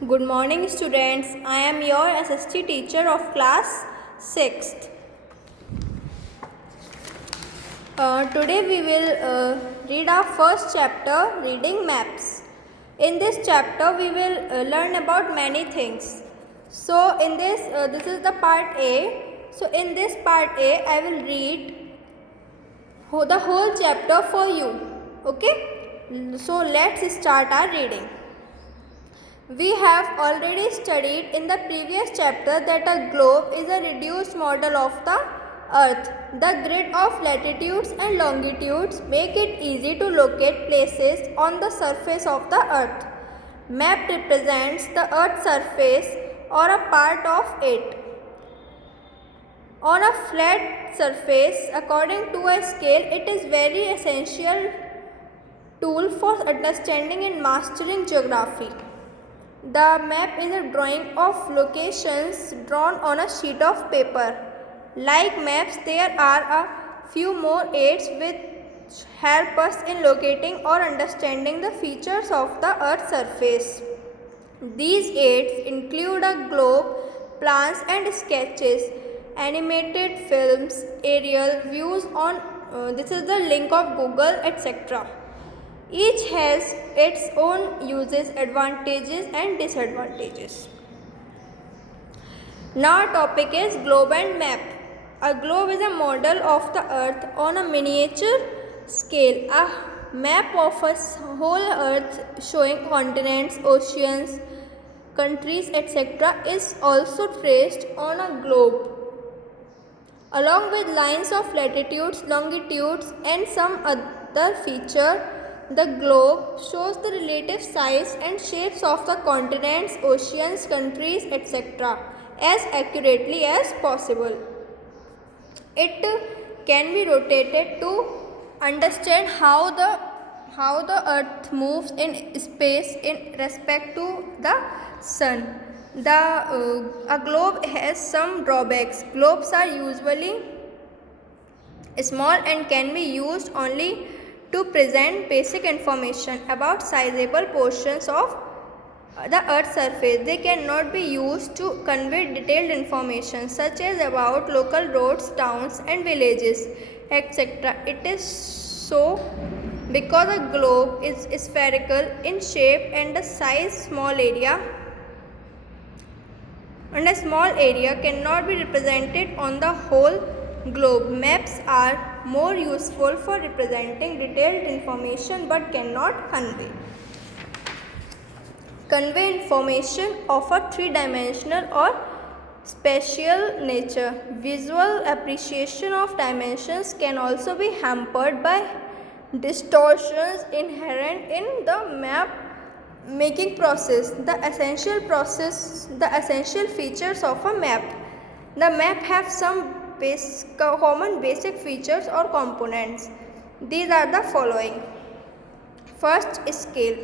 Good morning, students. I am your SST teacher of class 6th. Today we will read our first chapter, reading maps. In this chapter we will learn about many things. So in this is the part A. So in this part A I will read the whole chapter for you. Okay? So let's start our reading. We have already studied in the previous chapter that a globe is a reduced model of the Earth. The grid of latitudes and longitudes make it easy to locate places on the surface of the Earth. Map represents the Earth's surface or a part of it. On a flat surface, according to a scale, it is very essential tool for understanding and mastering geography. The map is a drawing of locations drawn on a sheet of paper. Like maps, there are a few more aids which help us in locating or understanding the features of the Earth's surface. These aids include a globe, plans and sketches, animated films, aerial views on this is the link of Google, etc. Each has its own uses, advantages and disadvantages. Now our topic is globe and map. A globe is a model of the earth on a miniature scale. A map of a whole earth showing continents, oceans, countries, etc. is also traced on a globe, along with lines of latitudes, longitudes and some other feature. The globe shows the relative size and shapes of the continents, oceans, countries, etc. as accurately as possible. It can be rotated to understand how the earth moves in space in respect to the sun. A globe has some drawbacks. Globes are usually small and can be used only to present basic information about sizable portions of the earth's surface. They cannot be used to convey detailed information such as about local roads, towns and villages, etc. It is so because a globe is spherical in shape and a small area cannot be represented on the whole globe. Maps are more useful for representing detailed information but cannot convey information of a three-dimensional or spatial nature. Visual appreciation of dimensions can also be hampered by distortions inherent in the map making process. The essential features of a map. The map have some common basic features or components. These are the following. First, scale.